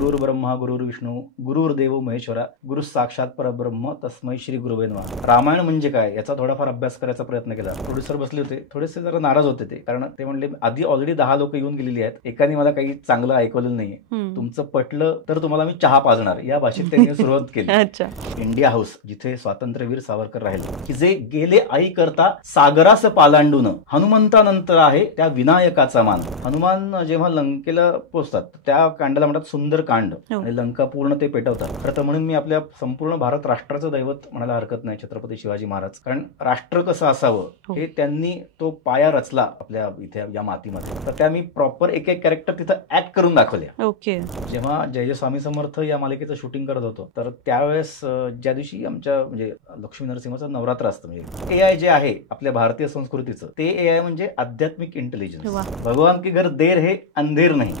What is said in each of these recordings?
गुरुर् ब्रह्मा गुरुर् विष्णू गुरुर्देव महेश्वरा गुरु साक्षात परब्रह्म तस्मै श्री गुरुवे नमः. रामायण म्हणजे काय याचा थोडाफार अभ्यास करायचा प्रयत्न केला. प्रोड्युसर बसले होते, थोडेसे जरा नाराज होते ते, कारण ते म्हणले आधी ऑलरेडी 10 लोक येऊन गेलेली आहेत, एकाने मला काही चांगलं ऐकवलेलं नाहीये, तुमचं पटलं तर तुम्हाला मी चहा पाजणार, या भाषेत त्यांनी सुरुवात केली. इंडिया हाऊस जिथे स्वातंत्र्यवीर सावरकर राहिले, की जे गेले आई करता सागरास पालांडून हनुमंतानंतर आहे त्या विनायकाचा मान. हनुमान जेव्हा लंकेला पोहोचतात त्या कांडाला म्हणतात सुंदर कांड, आणि लंका पूर्ण ते पेटवतात. खरं तर म्हणून मी आपल्या संपूर्ण भारत राष्ट्राचं दैवत म्हणायला हरकत नाही छत्रपती शिवाजी महाराज, कारण राष्ट्र कसं असावं हे त्यांनी तो पाया रचला आपल्या इथे या मातीमध्ये. तर त्या मी प्रॉपर एक एक कॅरेक्टर तिथं ऍक्ट करून दाखवल्या. जेव्हा जय जय स्वामी समर्थ या मालिकेचं शूटिंग करत होतो तर त्यावेळेस ज्या दिवशी आमच्या म्हणजे लक्ष्मी नरसिंहाचं नवरात्र असतं, म्हणजे एआय जे आहे आपल्या भारतीय संस्कृतीचं ते एआय म्हणजे आध्यात्मिक इंटेलिजन्स. भगवान की घर देर है अंधेर नाही.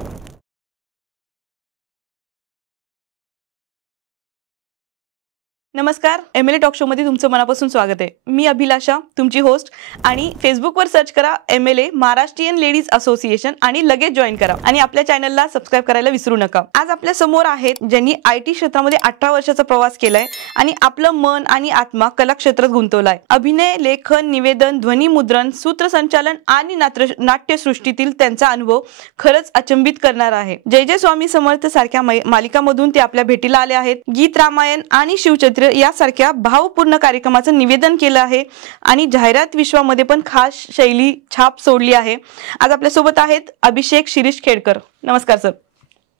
नमस्कार, MLA टॉक शो मध्ये तुमचं मनापासून स्वागत आहे. मी अभिलाषा, तुमची होस्ट, आणि फेसबुकवर सर्च करा MLA महाराष्ट्रीयन लेडीज असोसिएशन आणि लगेच जॉईन करा, आणि आपल्या चॅनलला सबस्क्राईब करायला विसरू नका. आज आपल्या समोर आहेत ज्यांनी IT क्षेत्रामध्ये 18 वर्षाचा प्रवास केलाय आणि आपलं मन आणि आत्मा कला क्षेत्रात गुंतवलाय. अभिनय, लेखन, निवेदन, ध्वनिमुद्रण, सूत्रसंचालन आणि नाट्यसृष्टीतील त्यांचा अनुभव खरंच अचंबित करणार आहे. जय जय स्वामी समर्थ सारख्या मालिकामधून ते आपल्या भेटीला आले आहेत. गीत रामायण आणि शिवचरित्र यासारख्या भावपूर्ण कार्यक्रमाचं निवेदन केलं आहे आणि जाहिरात विश्वामध्ये पण खास शैली छाप सोडली आहे. आज आपल्या सोबत आहेत अभिषेक शिरीष खेडकर. नमस्कार सर.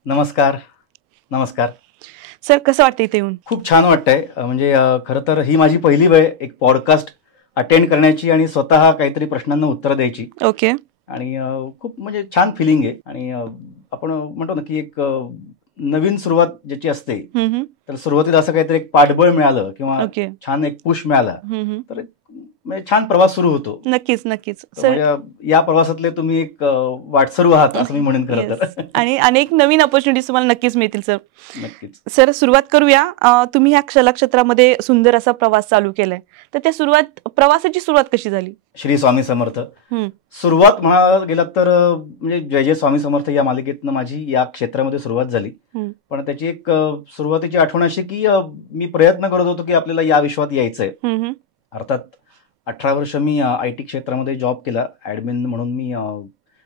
नमस्कार. नमस्कार सर, कसं वाटतं इथे येऊन? खूप छान वाटतंय. म्हणजे खरं तर ही माझी पहिली वेळ एक पॉडकास्ट अटेंड करण्याची आणि स्वतः काहीतरी प्रश्नांना उत्तर द्यायची. ओके. आणि खूप म्हणजे छान फिलिंग आहे. आणि आपण म्हणतो ना की एक नवीन सुरुवात ज्याची असते तर सुरुवातीला असं काहीतरी एक पाठबळ मिळालं किंवा छान एक पुश मिळाला तर म्हणजे छान प्रवास सुरू होतो. नक्कीच नक्कीच. या प्रवासातले तुम्ही एक वाटसरू आहात असं मी म्हणेन खरं तर. आणि अनेक नवीन ऑपॉर्च्युनिटीज तुम्हाला नक्कीच मिळतील सर. नक्कीच. सर, सुरुवात करूया. तुम्ही ह्या कला क्षेत्रामध्ये सुंदर असा प्रवास चालू केलाय, तर त्या प्रवासाची सुरुवात कशी झाली? श्री स्वामी समर्थ. सुरुवात म्हणायला गेलं तर म्हणजे जय जय स्वामी समर्थ या मालिकेतनं माझी या क्षेत्रामध्ये सुरुवात झाली. पण त्याची एक सुरुवातीची आठवण अशी की मी प्रयत्न करत होतो की आपल्याला या विश्वात यायचंय. अर्थात 18 वर्ष मी IT क्षेत्रामध्ये जॉब केला. ऍडमिन म्हणून मी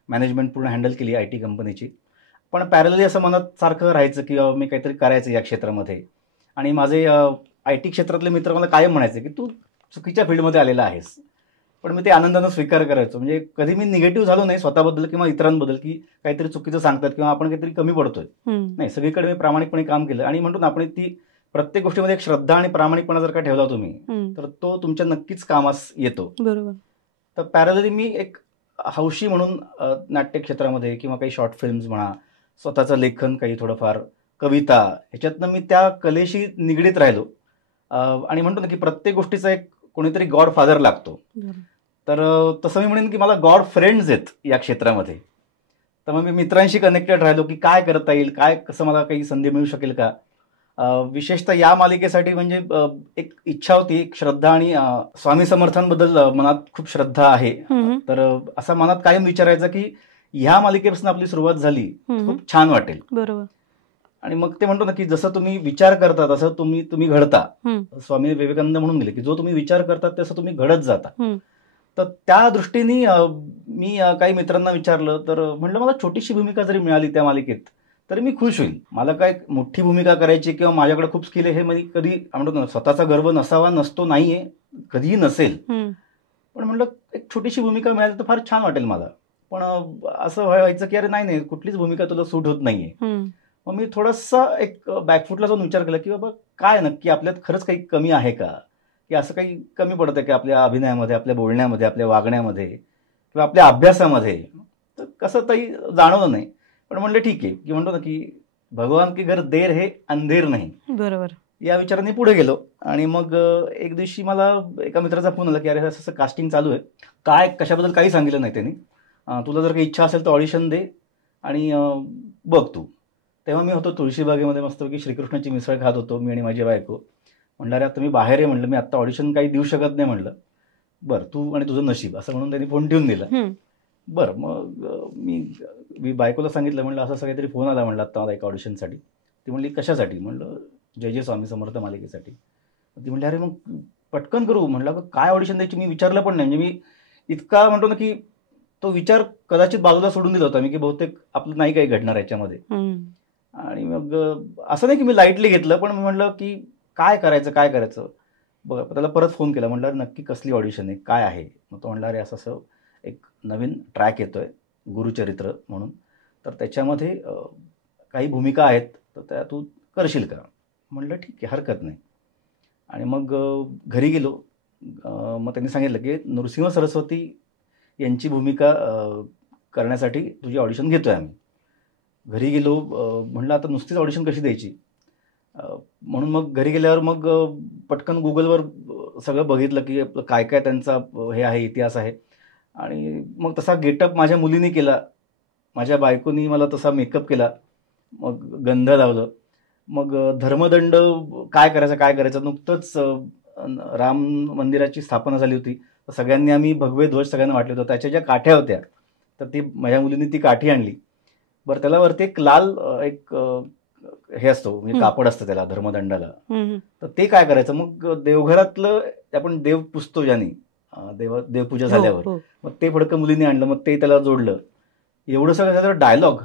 मॅनेजमेंट पूर्ण हँडल केली IT कंपनीची. पण पॅरलली असं मनात सारखं राहायचं की मी काहीतरी करायचं या क्षेत्रामध्ये. आणि माझे IT क्षेत्रातले मित्र मला कायम म्हणायचे की तू चुकीच्या फील्डमध्ये आलेला आहेस. पण मी ते आनंदानं स्वीकार करायचो. म्हणजे कधी मी निगेटिव्ह झालो नाही स्वतःबद्दल किंवा इतरांबद्दल की काहीतरी चुकीचं सांगतात किंवा आपण काहीतरी कमी पडतोय. नाही, सगळीकडे मी प्रामाणिकपणे काम केलं. आणि म्हणतो ना आपण ती प्रत्येक गोष्टीमध्ये एक श्रद्धा आणि प्रामाणिकपणा जर का ठेवला तुम्ही तर तो तुमच्या नक्कीच कामास येतो. बरोबर. तर पॅरलली मी एक हौशी म्हणून नाट्य क्षेत्रामध्ये किंवा काही शॉर्ट फिल्म्स म्हणा, स्वतःचं लेखन, काही थोडंफार कविता, ह्याच्यातनं मी त्या कलेशी निगडीत राहिलो. आणि म्हणतो ना की प्रत्येक गोष्टीचा एक कोणीतरी गॉड फादर लागतो. तर तसं मी म्हणेन की मला गॉड फ्रेंड्स आहेत या क्षेत्रामध्ये. तर मग मी मित्रांशी कनेक्टेड राहिलो की काय करता येईल, काय कसं मला काही संधी मिळू शकेल का. विशेषतः या मालिकेसाठी म्हणजे एक इच्छा होती, एक श्रद्धा, आणि स्वामी समर्थांबद्दल मनात खूप श्रद्धा आहे. तर असा मनात कायम विचारायचा की ह्या मालिकेपासून आपली सुरुवात झाली खूप छान वाटेल. बरोबर. आणि मग ते म्हणतो ना की जसं तुम्ही विचार करता तसं तुम्ही घडता. स्वामी विवेकानंद म्हणून गेले की जो तुम्ही विचार करता तसं तुम्ही घडत जाता. तर त्या दृष्टीने मी काही मित्रांना विचारलं तर म्हणलं मला छोटीशी भूमिका जरी मिळाली त्या मालिकेत तरी मी खुश होईल. मला काय मोठी भूमिका करायची किंवा माझ्याकडे खूप स्किल आहे हे मी कधी म्हणतो ना, स्वतःचा गर्व नसावा, नसतो, नाहीये, कधीही नसेल. पण म्हणलं एक छोटीशी भूमिका मिळाली तर फार छान वाटेल मला. पण असं व्हायचं की अरे नाही, कुठलीच भूमिका तुला सूट होत नाहीये. मग मी थोडासा एक बॅकफुटला जाऊन विचार केला की बाबा काय नक्की आपल्यात खरंच काही कमी आहे का, की असं काही कमी पडतं की आपल्या अभिनयामध्ये, आपल्या बोलण्यामध्ये, आपल्या वागण्यामध्ये किंवा आपल्या अभ्यासामध्ये. तर कसं काही जाणवलं नाही. पण म्हणलं ठीक आहे, की म्हणतो ना की भगवान की घर देर है अंधेर नाही. बरोबर. या विचाराने पुढे गेलो. आणि मग एक दिवशी मला एका मित्राचा फोन आला की अरे असं कास्टिंग चालू आहे. काय कशाबद्दल काही सांगितलं नाही त्यांनी. तुला जर काही इच्छा असेल तर ऑडिशन दे आणि बघ तू. तेव्हा मी होतो तुळशीबागेमध्ये मस्तपैकी श्रीकृष्णाची मिसळ खात होतो, मी आणि माझी बायको. म्हणलं अरे आता मी बाहेर आहे, म्हणलं मी आता ऑडिशन काही देऊ शकत नाही. म्हणलं बरं तू आणि तुझं नशीब, असं म्हणून त्यांनी फोन ठेवून दिला. बरं मग मी बायकोला सांगितलं, म्हणलं असं काहीतरी फोन आला म्हणलं आता मला एका ऑडिशनसाठी. ती म्हणली कशासाठी? म्हणलं जय जय स्वामी समर्थ मालिकेसाठी. ती म्हणली अरे मग पटकन करू. म्हणलं काय ऑडिशन द्यायची मी विचारलं पण नाही. म्हणजे मी इतका म्हणतो ना की तो विचार कदाचित बाजूला सोडून दिला होता मी की बहुतेक आपलं नाही काही घडणार याच्यामध्ये. आणि मग असं नाही की मी लाईटली घेतलं, पण मी म्हणलं की काय करायचं. बघा त्याला परत फोन केला. म्हटलं नक्की कसली ऑडिशन आहे, काय आहे? मग तो म्हणला अरे असं एक नवीन ट्रॅक येतोय गुरुचरित्र म्हणून, तर त्याच्यामध्ये काही भूमिका आहेत, तर त्या तू करशील का? म्हटलं ठीक आहे, हरकत नाही. आणि मग घरी गेलो. मग त्यांनी सांगितलं की नृसिंह सरस्वती यांची भूमिका करण्यासाठी तुझी ऑडिशन घेतोय आम्ही. घरी गेलो. म्हणलं आता नुसतीच ऑडिशन कशी द्यायची? म्हणून मग घरी गेल्यावर मग पटकन गुगलवर सगळं बघितलं की आपलं काय काय त्यांचा हे आहे, इतिहास आहे. आणि मग तसा गेटअप माझ्या मुलीने केला, माझ्या बायकोनी मला तसा मेकअप केला, मग गंध लावलं. मग धर्मदंड काय करायचं. नुकतंच राम मंदिराची स्थापना झाली होती, तर सगळ्यांनी आम्ही भगवे ध्वज सगळ्यांना वाटले होते. त्याच्या ज्या काठ्या होत्या, तर ती माझ्या मुलीने ती काठी आणली. बरं त्याला वरती एक लाल एक हे असतो, म्हणजे कापड असतं त्याला धर्मदंडाला, तर ते काय करायचं? मग देवघरातलं आपण देव पुजतो ज्याने देवपूजा झाल्यावर, मग ते फडकं मुलीने आणलं, मग ते त्याला जोडलं. एवढं सगळं झालं. डायलॉग,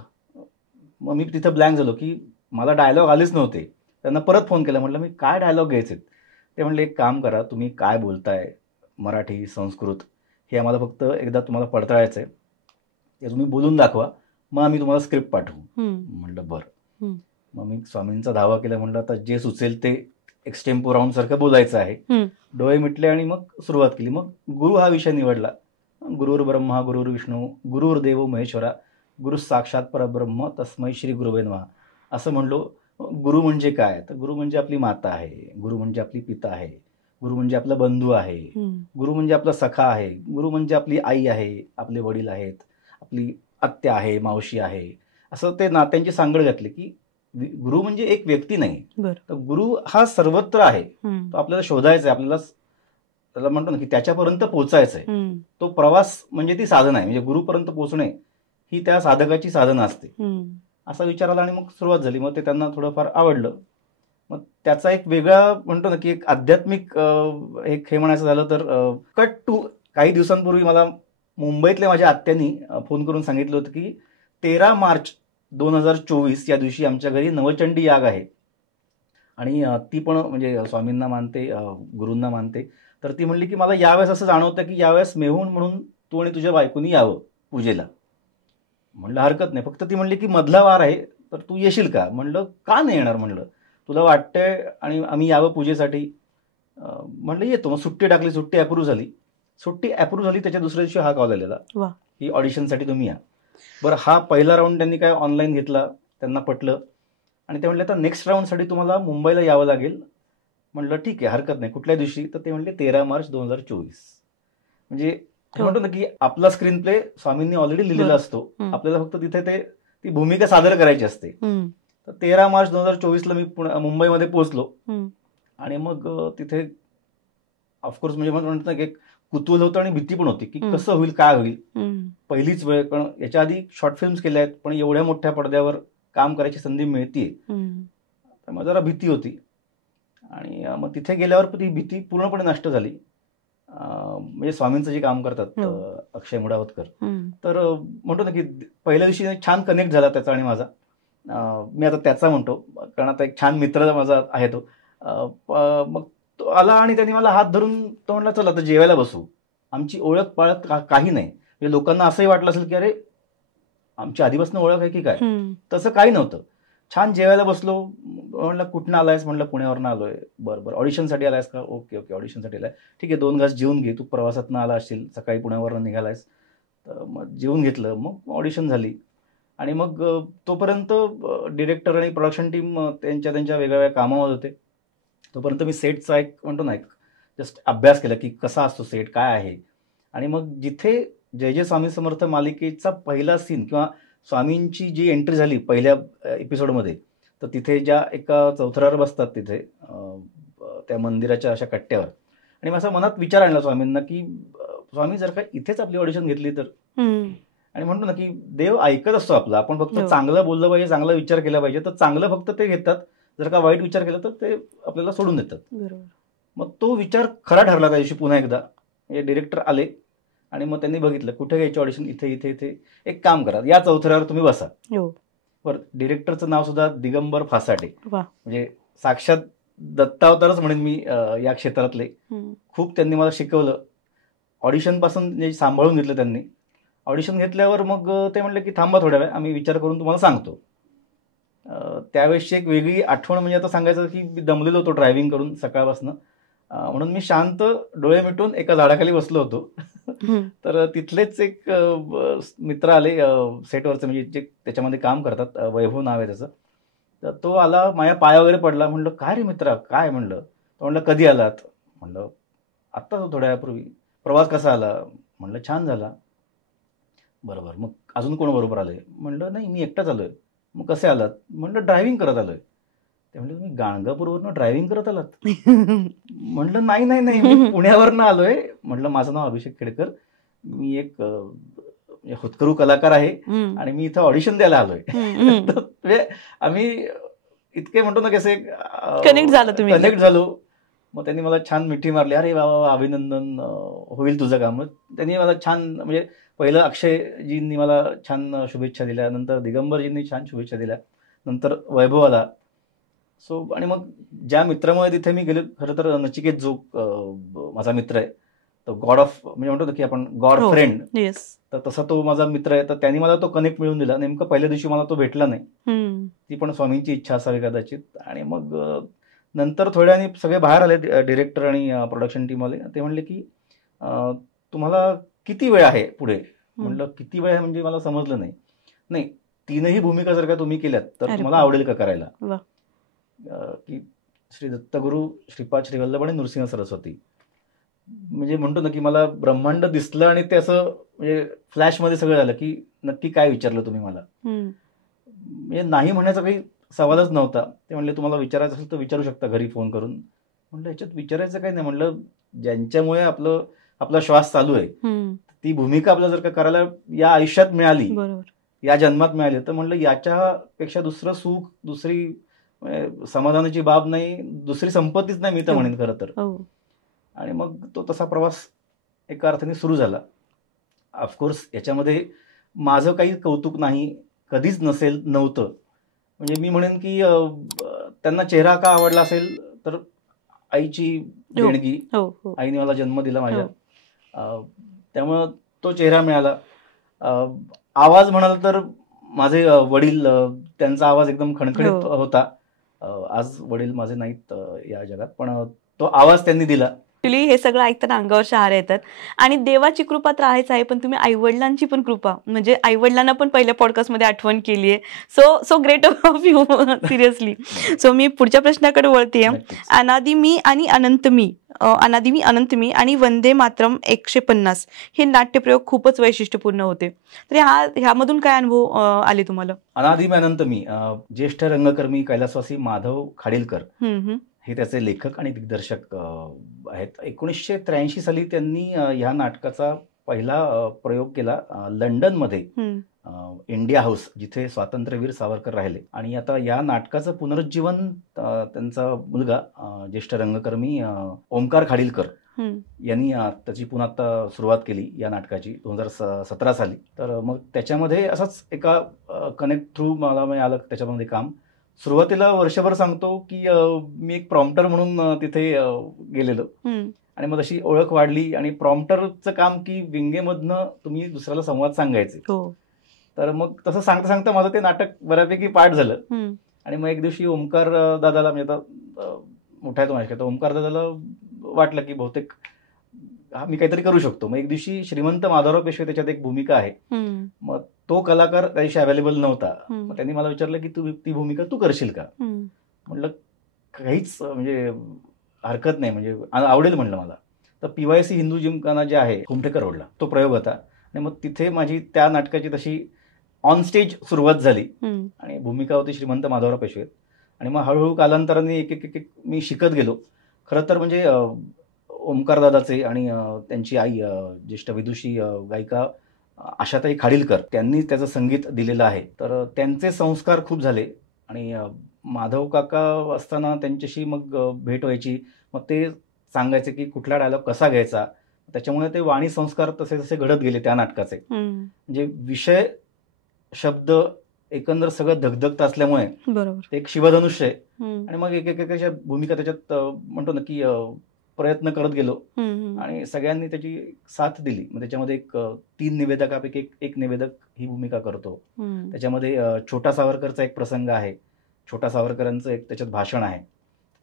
मग मी तिथं ब्लँक झालो की मला डायलॉग आलेच नव्हते. त्यांना परत फोन केला. म्हटलं मी काय डायलॉग घ्यायचे? ते म्हणले एक काम करा, तुम्ही काय बोलताय मराठी संस्कृत हे आम्हाला फक्त एकदा तुम्हाला पडताळायचं आहे, ते तुम्ही बोलून दाखवा, मग आम्ही तुम्हाला स्क्रिप्ट पाठवू. म्हटलं बरं. मग मी स्वामींचा धावा केला. म्हटलं आता जे सुचेल ते एक्सटेम्पो राऊंड सारखं बोलायचं आहे. डोळे मिटले आणि मग सुरुवात केली. मग गुरु हा विषय निवडला. गुरुर् ब्रह्मा गुरुर् विष्णू गुरुर्देव महेश्वरा गुरु साक्षात परब्रह्म तस्मै श्री गुरुवे नमः असं म्हणलो. गुरु म्हणजे काय? तर गुरु म्हणजे आपली माता आहे, गुरु म्हणजे आपली पिता आहे, गुरु म्हणजे आपला बंधू आहे, गुरु म्हणजे आपला सखा आहे, गुरु म्हणजे आपली आई आहे, आपले वडील आहेत, आपली आत्या आहे, मावशी आहे. असं ते नात्यांची सांगड घातली की गुरु म्हणजे एक व्यक्ती नाही, तर गुरु हा सर्वत्र आहे. तो आपल्याला शोधायचा आहे, आपल्याला त्याला म्हणतो ना की त्याच्यापर्यंत पोहोचायचं आहे. तो प्रवास म्हणजे ती साधना आहे. म्हणजे गुरुपर्यंत पोहोचणे ही त्या साधकाची साधना असते. असा विचार आला आणि मग सुरुवात झाली. मग ते त्यांना थोडंफार आवडलं. मग त्याचा एक वेगळा म्हणतो ना की एक आध्यात्मिक एक हे म्हणायचं झालं तर कट टू काही दिवसांपूर्वी मला मुंबईतल्या माझ्या आत्यांनी फोन करून सांगितलं होतं की 13 मार्च 2024 या दिवशी आमच्या घरी नवचंडी याग आहे. आणि ती पण म्हणजे स्वामींना मानते, गुरूंना मानते. तर ती म्हणली की मला यावेळेस असं जाणवतं की यावेळेस मेहून म्हणून तू आणि तुझ्या बायकोनी यावं पूजेला. म्हणलं हरकत नाही. फक्त ती म्हणली की मधला वार आहे, तर तू येशील का? म्हणलं का नाही येणार? म्हणलं तुला वाटतंय आणि आम्ही यावं पूजेसाठी? म्हणलं येतो. मग सुट्टी टाकली, सुट्टी अप्रूव्ह झाली. त्याच्या दुसऱ्या दिवशी हा कॉल आलेला की ऑडिशनसाठी तुम्ही या. बरं, हा पहिला राऊंड त्यांनी काय ऑनलाईन घेतला, त्यांना पटलं आणि ते म्हणले आता नेक्स्ट राऊंडसाठी तुम्हाला मुंबईला यावं लागेल. म्हणलं ठीक आहे, हरकत नाही. कुठल्या दिवशी? तर ते म्हणले 13 मार्च 2024. म्हणजे म्हणतो ना की आपला स्क्रीन प्ले स्वामींनी ऑलरेडी लिहिलेला असतो, आपल्याला फक्त तिथे ती भूमिका सादर करायची असते. तर 13 मार्च 2024ला मी मुंबईमध्ये पोहोचलो. आणि मग तिथे ऑफकोर्स म्हणजे म्हणतो ना की कुतूहल होतं आणि भीती पण होती की कसं होईल, काय होईल. पहिलीच वेळ, कारण याच्या आधी शॉर्ट फिल्म्स केल्या आहेत, पण एवढ्या मोठ्या पडद्यावर काम करायची संधी मिळतीये, तर मग जरा भीती होती. आणि मग तिथे गेल्यावर ती भीती पूर्णपणे नष्ट झाली. म्हणजे स्वामींचं जे काम करतात अक्षय मुडावतकर, तर म्हणतो ना की पहिल्या दिवशी छान कनेक्ट झाला त्याचा आणि माझा. मी आता त्याचा म्हणतो कारण आता एक छान मित्र माझा आहे तो. मग तो आला आणि त्यांनी मला हात धरून तो म्हणला चला आता जेवायला बसू. आमची ओळख पाळत काही नाही. म्हणजे लोकांना असंही वाटलं असेल की अरे आमची आधीपासून ओळख आहे की काय, तसं काही नव्हतं. छान जेवायला बसलो. म्हणलं कुठनं आलायस? म्हणलं पुण्यावरनं आलोय. बरं ऑडिशनसाठी आलायस का? ओके ऑडिशनसाठी आलाय, ठीक आहे, 2 घास जेवून घे, तू प्रवासातनं आला असशील, सकाळी पुण्यावरनं निघालायस. तर मग जेवून घेतलं. मग ऑडिशन झाली. आणि मग तोपर्यंत डिरेक्टर आणि प्रोडक्शन टीम त्यांच्या वेगळ्या वेगळ्या कामावर होते. तोपर्यंत मी सेटचा एक म्हणतो ना एक जस्ट अभ्यास केला की कसा असतो सेट, काय आहे. आणि मग जिथे जय जय स्वामी समर्थ मालिकेचा पहिला सीन किंवा स्वामींची जी एंट्री झाली पहिल्या एपिसोडमध्ये, तर तिथे ज्या एका चौथऱ्यावर बसतात तिथे त्या मंदिराच्या अशा कट्ट्यावर, आणि माझ्या मनात विचार आणला स्वामींना की स्वामी जर का इथेच आपली ऑडिशन घेतली तर. आणि म्हणतो ना की देव ऐकत असतो आपला. आपण फक्त हो. चांगलं बोललं पाहिजे, चांगला विचार केला पाहिजे, तर चांगलं फक्त ते घेतात. जर का वाईट विचार केला तर ते आपल्याला सोडून देतात. बरोबर. मग तो विचार खरा ठरला त्या दिवशी पुन्हा एकदा. म्हणजे डिरेक्टर आले आणि मग त्यांनी बघितलं कुठे घ्यायची ऑडिशन, इथे इथे इथे. एक काम करा, या चौथऱ्यावर तुम्ही बसा. हो. बरं, डिरेक्टरचं नाव सुद्धा दिगंबर फासाटे, वा. म्हणजे साक्षात दत्तावतारच म्हणेन मी या क्षेत्रातले. खूप त्यांनी मला शिकवलं. ऑडिशन पासून सांभाळून घेतलं त्यांनी. ऑडिशन घेतल्यावर मग ते म्हणले की थांबा थोड्या वेळ, आम्ही विचार करून तुम्हाला सांगतो. त्यावेळेसची एक वेगळी आठवण म्हणजे आता सांगायचं की मी दमलेलो होतो ड्रायव्हिंग करून सकाळपासून, म्हणून मी शांत डोळे मिटून एका झाडाखाली बसलो होतो. तर तिथलेच एक मित्र आले सेटवरचे, म्हणजे जे त्याच्यामध्ये काम करतात, वैभव नाव आहे त्याचं. तर तो आला, माझ्या पाया वगैरे पडला. म्हणलं काय रे मित्रा, काय म्हणलं. तो म्हणलं कधी आलात. म्हणलं आत्ता थोड्या वेळापूर्वी. प्रवास कसा आला. म्हणलं छान झाला. बरोबर, मग अजून कोण बरोबर आलंय. म्हणलं नाही, मी एकटाच आलोय. मग कसे आलात. म्हणलं ड्रायव्हिंग करत आलोय. ते म्हणलं तुम्ही गाणगापूरवरनं ड्रायव्हिंग करत आलात. म्हणलं नाही नाही नाही, मी पुण्यावरनं आलोय. म्हणलं माझं नाव अभिषेक खेडकर, मी एक होतकरू कलाकार आहे आणि मी इथं ऑडिशन द्यायला आलोय. म्हणजे आम्ही इतके म्हणतो ना कसे कनेक्ट झालो. मग त्यांनी मला छान मिठी मारली. अरे वा, अभिनंदन, होईल तुझं काम. त्यांनी मला छान, म्हणजे पहिलं अक्षयजींनी मला छान शुभेच्छा दिल्या, नंतर दिगंबरजींनी छान शुभेच्छा दिल्या, नंतर वैभव आला. सो आणि मग ज्या मित्रामुळे तिथे मी गेलो, खरं तर नचिकेत जो माझा मित्र आहे, तो गॉड ऑफ, म्हणजे म्हणतो की आपण गॉड फ्रेंड, तर तसा तो माझा मित्र आहे. तर त्यांनी मला तो कनेक्ट मिळवून दिला. नेमकं पहिल्या दिवशी मला तो भेटला नाही, ती पण स्वामींची इच्छा असावी कदाचित. आणि मग नंतर थोड्याने सगळे बाहेर आले, डिरेक्टर आणि प्रोडक्शन टीमवाले. ते म्हणले की तुम्हाला किती वेळ आहे पुढे. म्हणलं किती वेळ आहे म्हणजे मला समजलं नाही. नाही, तीनही भूमिका जर का तुम्ही केल्यात तर मला आवडेल का करायला. की श्री दत्तगुरू, श्रीपाद श्रीवल्लभ आणि नृसिंह सरस्वती, म्हणजे म्हणतो ना की मला ब्रह्मांड दिसलं आणि ते असं म्हणजे फ्लॅशमध्ये सगळं झालं की नक्की काय विचारलं तुम्ही मला. म्हणजे नाही म्हणण्याचा काही सवालच नव्हता. ते म्हणले तुम्हाला विचारायचं असेल तर विचारू शकता घरी फोन करून. म्हणलं याच्यात विचारायचं काही नाही. म्हणलं ज्यांच्यामुळे आपला श्वास चालू आहे, ती भूमिका आपल्याला जर का करायला या आयुष्यात मिळाली, या जन्मात मिळाली, तर म्हणलं याच्यापेक्षा दुसरं सुख, दुसरी समाधानाची बाब नाही, दुसरी संपत्तीच नाही, मी तर म्हणेन खरं तर. आणि मग तो तसा प्रवास एका अर्थाने सुरू झाला. ऑफकोर्स याच्यामध्ये माझं काही कौतुक नाही, कधीच नव्हतं. म्हणजे मी म्हणेन की त्यांना चेहरा का आवडला असेल तर आईची देणगी, आईने मला जन्म दिला माझ्या, त्यामुळं तो चेहरा मिळाला. आवाज म्हणाल तर माझे वडील, त्यांचा आवाज एकदम खणखणीत होता. आज वडील माझे नाहीत या जगात, पण तो आवाज त्यांनी दिला. ऍक्च्युली हे सगळं ऐकताना अंगावर शहारे येतात. आणि देवाची कृपा तर आहेच आहे, पण तुम्ही आईवडिलांची पण कृपा, म्हणजे आईवडिलांना पण पहिल्या पॉडकास्टमध्ये आठवण केली आहे. So great of you, seriously. So मी पुढच्या प्रश्नाकडे वळते. अनादि मी आणि अनंत मी, अनादि मी अनंत मी आणि वंदे मातरम 150 हे नाट्यप्रयोग खूपच वैशिष्ट्यपूर्ण होते. तर ह्यामधून काय अनुभव आले तुम्हाला. अनादि मी अनंत मी, ज्येष्ठ रंगकर्मी कैलासवासी माधव खाडीलकर हे त्याचे लेखक आणि दिग्दर्शक आहेत. 1983 साली त्यांनी ह्या नाटकाचा पहिला प्रयोग केला लंडनमध्ये, इंडिया हाऊस, जिथे स्वातंत्र्यवीर सावरकर राहिले. आणि आता या नाटकाचं पुनरुज्जीवन त्यांचा मुलगा ज्येष्ठ रंगकर्मी ओमकार खाडीलकर यांनी त्याची पुन्हा आता सुरुवात केली या नाटकाची 2017 साली. तर मग त्याच्यामध्ये असंच एका कनेक्ट थ्रू मला मिळालं त्याच्यामध्ये काम. सुरुवातीला वर्षभर सांगतो की मी एक प्रॉम्प्टर म्हणून तिथे गेलेलो आणि मग तशी ओळख वाढली. आणि प्रॉम्प्टरचं काम की विंगेमधनं तुम्ही दुसऱ्याला संवाद सांगायचे. तर मग तसं सांगता सांगता माझं ते नाटक बऱ्यापैकी पाठ झालं. आणि मग एक दिवशी ओमकार दादाला, म्हणजे आता मोठा आहे तो माझ्या, तर ओमकार दादाला वाटलं की बहुतेक मी काहीतरी करू शकतो. मग एक दिवशी श्रीमंत माधवराव पेशवे त्याच्यात एक भूमिका आहे, मग तो कलाकार त्या दिवशी अवेलेबल नव्हता. मग त्यांनी मला विचारलं की ती भूमिका तू करशील का. म्हटलं काहीच म्हणजे हरकत नाही, म्हणजे आवडेल म्हणलं मला. तर PYC हिंदू जिमखाना जे आहे कुमठेकर रोडला, तो प्रयोग होता. आणि मग तिथे माझी त्या नाटकाची तशी ऑन स्टेज सुरुवात झाली. आणि भूमिका होती श्रीमंत माधवराव पेशवे. आणि मग हळूहळू कालांतराने एक एक एक मी शिकत गेलो. खरं तर म्हणजे ओमकार दादाचे आणि त्यांची आई ज्येष्ठ विदुषी गायिका आशाताई खाडीलकर त्यांनी त्याचं संगीत दिलेलं आहे. तर त्यांचे संस्कार खूप झाले आणि माधव काका असताना त्यांच्याशी मग भेट व्हायची. मग ते सांगायचे की कुठला डायलॉग कसा घ्यायचा. त्याच्यामुळे ते वाणी संस्कार तसे तसे घडत गेले त्या नाटकाचे. म्हणजे विषय शब्द एकंदर सगळं धगधगत असल्यामुळे बरोबर. ते एक शिवधनुष्य आहे आणि मग एक अशा भूमिका त्याच्यात म्हणतो ना की प्रयत्न करत गेलो आणि सगळ्यांनी त्याची साथ दिली. मग त्याच्यामध्ये एक 3 निवेदकापैकी एक निवेदक ही भूमिका करतो. त्याच्यामध्ये छोटा सावरकरचा एक प्रसंग आहे. छोटा सावरकरांचं एक त्याच्यात भाषण आहे.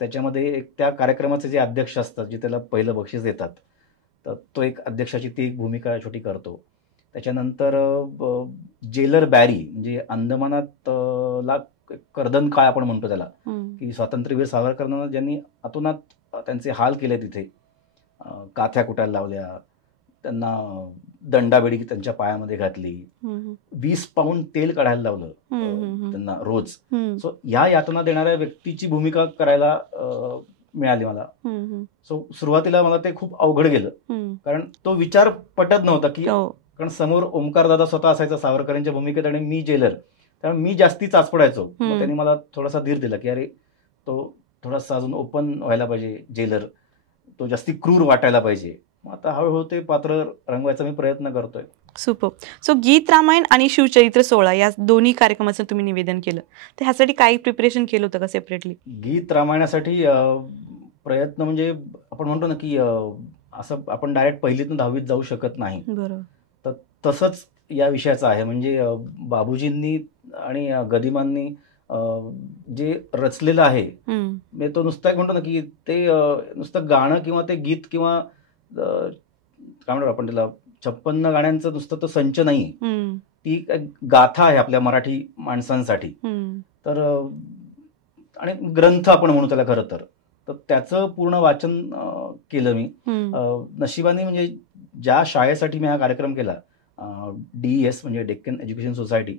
त्याच्यामध्ये एक त्या कार्यक्रमाचे जे अध्यक्ष असतात जे त्याला पहिलं बक्षीस देतात तर तो एक अध्यक्षाची ती एक भूमिका छोटी करतो. त्याच्यानंतर जेलर बॅरी म्हणजे अंदमानात ला कर्दन काळ आपण म्हणतो त्याला की स्वातंत्र्यवीर सावरकरांना ज्यांनी अतोनात त्यांचे हाल केले तिथे काथ्या कुटायला लावल्या, त्यांना दंडाबेडी त्यांच्या पायामध्ये घातली, 20 पाऊंड तेल काढायला लावलं त्यांना रोज. सो या यातना देणाऱ्या व्यक्तीची भूमिका करायला मिळाली मला. सो सुरुवातीला मला ते खूप अवघड गेलं कारण तो विचार पटत नव्हता की कारण समोर ओमकारदादा स्वतः असायचा सावरकरांच्या भूमिकेत आणि मी जेलर, त्यामुळे मी जास्ती चाचपडायचो. मग त्यांनी मला थोडासा धीर दिला की अरे तो थोडासा अजून ओपन व्हायला पाहिजे जेलर, तो जास्ती क्रूर वाटायला पाहिजे. मग आता हळूहळू ते पात्र रंगवायचा मी प्रयत्न करतोय. सुपर. सो गीत रामायण आणि शिवचरित्र 16 या दोन्ही कार्यक्रमाचं तुम्ही निवेदन केलं, तर ह्यासाठी काही प्रिपरेशन केलं होतं का सेपरेटली? गीत रामायणासाठी प्रयत्न म्हणजे आपण म्हणतो ना की असं आपण डायरेक्ट 1ली 10वीत जाऊ शकत नाही. बरोबर. तर तसंच या विषयाचं आहे. म्हणजे बाबूजींनी आणि गदिमांनी जे रचलेलं आहे म्हणजे तो नुसतं एक म्हणतो ना की ते नुसतं गाणं किंवा ते गीत किंवा काय म्हणतो आपण त्याला 56 गाण्यांचं नुसतं तो संच नाही, ती गाथा आहे आपल्या मराठी माणसांसाठी. तर आणि ग्रंथ आपण म्हणू त्याला खरं तर त्याचं पूर्ण वाचन केलं मी. नशिबाने म्हणजे ज्या शाळेसाठी मी हा कार्यक्रम केला DES म्हणजे डेक्कन एज्युकेशन सोसायटी,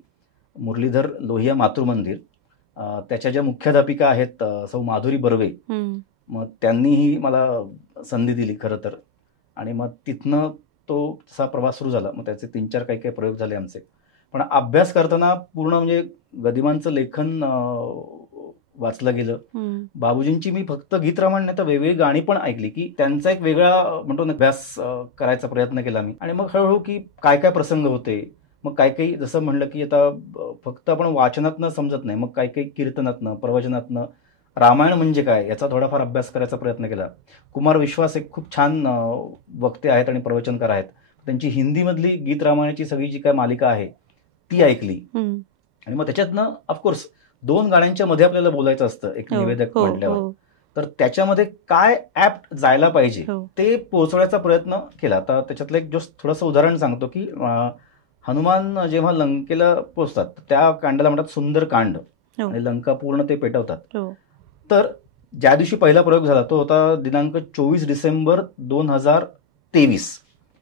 मुरलीधर लोहिया मातृमंदिर, त्याच्या ज्या मुख्याध्यापिका आहेत सौ माधुरी बर्वे, मग त्यांनीही मला संधी दिली खरं तर. आणि मग तिथनं तो तसा प्रवास सुरू झाला. मग त्याचे 3-4 काही प्रयोग झाले आमचे. पण अभ्यास करताना पूर्ण म्हणजे गदिमांचं लेखन वाचलं गेलं. बाबूजींची मी फक्त गीत रामायण नाही तर वेगवेगळी गाणी पण ऐकली की त्यांचा एक वेगळा म्हणतो ना अभ्यास करायचा प्रयत्न केला मी. आणि मग हळूहळू की काय काय प्रसंग होते, मग काही जसं म्हणलं की आता फक्त आपण वाचनातनं समजत नाही, मग काही कीर्तनातनं प्रवचनातनं रामायण म्हणजे काय याचा थोडाफार अभ्यास करायचा प्रयत्न केला. कुमार विश्वास एक खूप छान वक्ते आहेत आणि प्रवचनकार आहेत. त्यांची हिंदीमधली गीत रामायणाची सगळी जी काय मालिका आहे ती ऐकली. आणि मग त्याच्यातनं ऑफकोर्स 2 गाण्यांच्या मध्ये आपल्याला बोलायचं असतं एक निवेदक म्हटल्यावर, तर त्याच्यामध्ये काय ऍप्ट जायला पाहिजे ते पोहोचवण्याचा प्रयत्न केला. तर त्याच्यातलं एक थोडंसं उदाहरण सांगतो की हनुमान जेव्हा लंकेला पोहोचतात त्या कांडाला म्हणतात सुंदर कांड आणि लंका पूर्ण ते पेटवतात. तर ज्या दिवशी पहिला प्रयोग झाला तो होता दिनांक 24 डिसेंबर 2023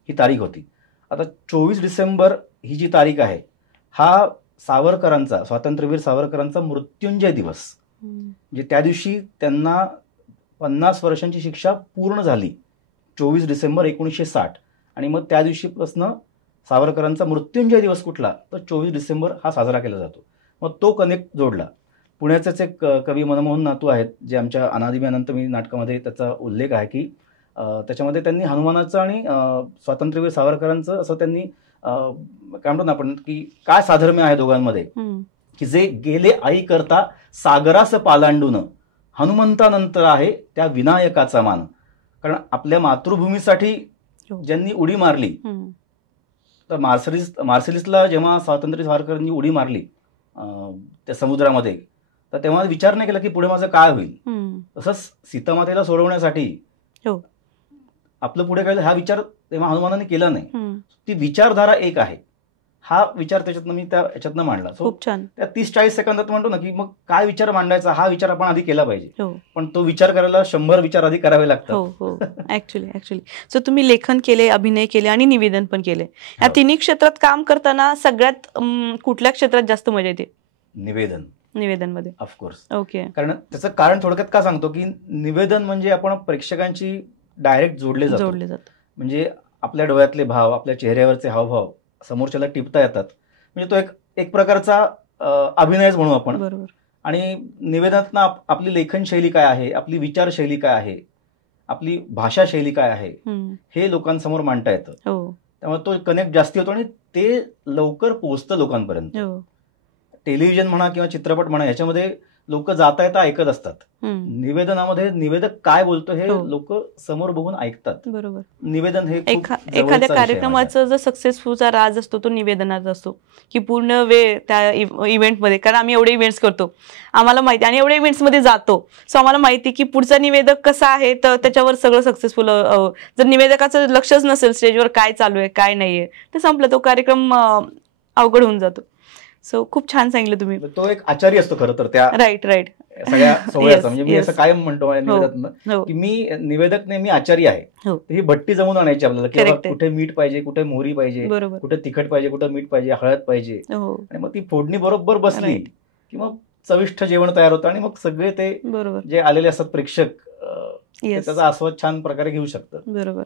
ही तारीख होती. आता 24 डिसेंबर ही जी तारीख आहे हा सावरकरांचा स्वातंत्र्यवीर सावरकरांचा मृत्युंजय दिवस. म्हणजे त्या दिवशी त्यांना 50 वर्षांची शिक्षा पूर्ण झाली 24 डिसेंबर 1960. आणि मग त्या दिवशीपासून सावरकरांचा मृत्युंजय दिवस कुठला तर 24 डिसेंबर हा साजरा केला जातो. मग तो कनेक्ट जोडला. पुण्याचेच एक कवी मनमोहन नातू आहेत जे आमच्या अनादिमी अनंत मी नाटकामध्ये त्याचा उल्लेख आहे की त्याच्यामध्ये त्यांनी हनुमानाचं आणि स्वातंत्र्यवीर सावरकरांचं असं त्यांनी काय म्हणतो ना आपण की काय साधर्म्य आहे दोघांमध्ये की जे गेले आई करता सागरास पालांडून हनुमंतानंतर आहे त्या विनायकाचा मान. कारण आपल्या मातृभूमीसाठी ज्यांनी उडी मारली तर मार्सेलिसला जेव्हा स्वातंत्र्य सावरकरांनी उडी मारली त्या समुद्रामध्ये तर तेव्हा विचार नाही केला की पुढे माझं काय होईल. तसंच सीतामातेला सोडवण्यासाठी आपलं पुढे काय हा विचार तेव्हा हनुमानाने केला नाही. ती विचारधारा एक आहे हा विचार त्याच्यातनं मी त्या याच्यातनं मांडला. खूप छान. त्या 30-40 सेकंदात म्हणतो ना की मग काय विचार मांडायचा हा विचार आपण आधी केला पाहिजे. पण तो विचार करायला 100 विचार आधी करावे लागतात. ऍक्च्युली सो तुम्ही लेखन केले, अभिनय केले आणि निवेदन पण केले. या तिन्ही क्षेत्रात काम करताना सगळ्यात कुठल्या क्षेत्रात जास्त मजा येते? निवेदन मध्ये ऑफकोर्स. ओके. कारण त्याचं कारण थोडक्यात का सांगतो की निवेदन म्हणजे आपण प्रेक्षकांची डायरेक्ट जोडले जातो. म्हणजे आपल्या डोळ्यातले भाव आपल्या चेहऱ्यावरचे हावभाव समोरच्याला टिपता येतात. म्हणजे तो एक प्रकारचा अभिनयच म्हणू आपण. बरोबर. आणि निवेदनातनं आपली लेखन शैली काय आहे, आपली विचारशैली काय आहे, आपली भाषा शैली काय आहे, हे लोकांसमोर मांडता येतं. त्यामुळे तो कनेक्ट जास्ती होतो आणि ते लवकर पोहोचतं लोकांपर्यंत. टेलिव्हिजन म्हणा किंवा चित्रपट म्हणा, याच्यामध्ये लोक जाता येता ऐकत असतात. निवेदनामध्ये निवेदक काय बोलतो हे लोक समोर बघून ऐकतात. बरोबर. निवेदन हे एखाद्या कार्यक्रमाचा जो सक्सेसफुलचा राज असतो तो निवेदनाचा असतो, की पूर्ण वेळ त्या इव्हेंटमध्ये, कारण आम्ही एवढे इव्हेंट्स करतो, आम्हाला माहिती, आणि एवढ्या इव्हेंट्समध्ये जातो, सो आम्हाला माहिती की पुढचा निवेदक कसा आहे, तर त्याच्यावर सगळं सक्सेसफुल. जर निवेदकाचं लक्षच नसेल स्टेजवर काय चालू आहे काय नाहीये, तर संपलं, तो कार्यक्रम अवघड होऊन जातो. सो खूप छान सांगितलं तुम्ही. तो एक आचार्य असतो खरं तर त्या राईट सगळ्या सोहळ्याचा. म्हणजे मी असं कायम म्हणतो निवेदनातनं की मी निवेदक नाही, मी आचार्य आहे. ही भट्टी जमून आणायची आपल्याला, की कुठे मीठ पाहिजे, कुठे मोहरी पाहिजे, कुठे तिखट पाहिजे, कुठे मीठ पाहिजे, हळद पाहिजे, आणि मग ती फोडणी बरोबर बसली की मग चविष्ट जेवण तयार होतं. आणि मग सगळे ते जे आलेले असतात प्रेक्षक त्याचा आस्वाद छान प्रकारे घेऊ शकतात. बरोबर.